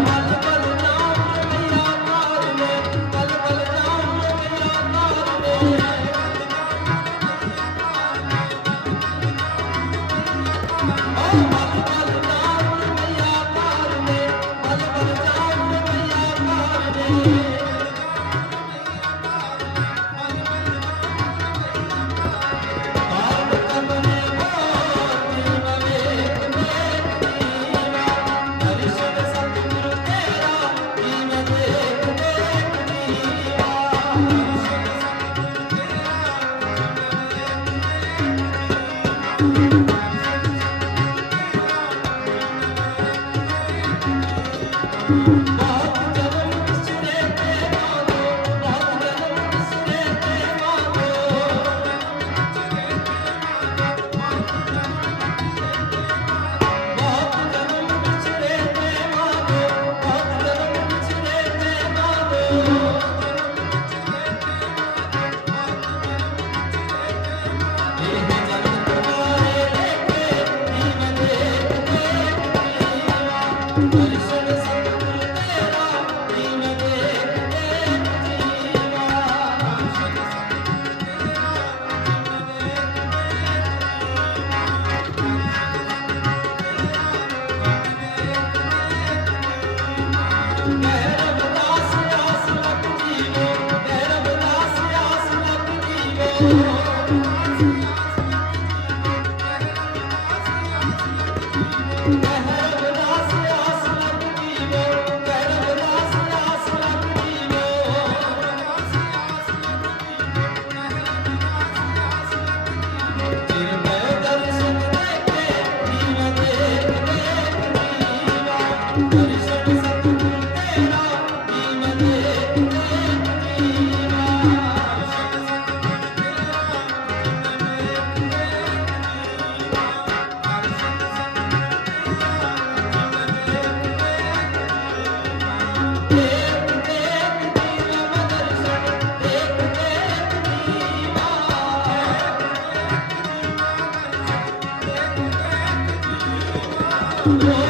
my life. Thank mm -hmm. you. Yeah. No.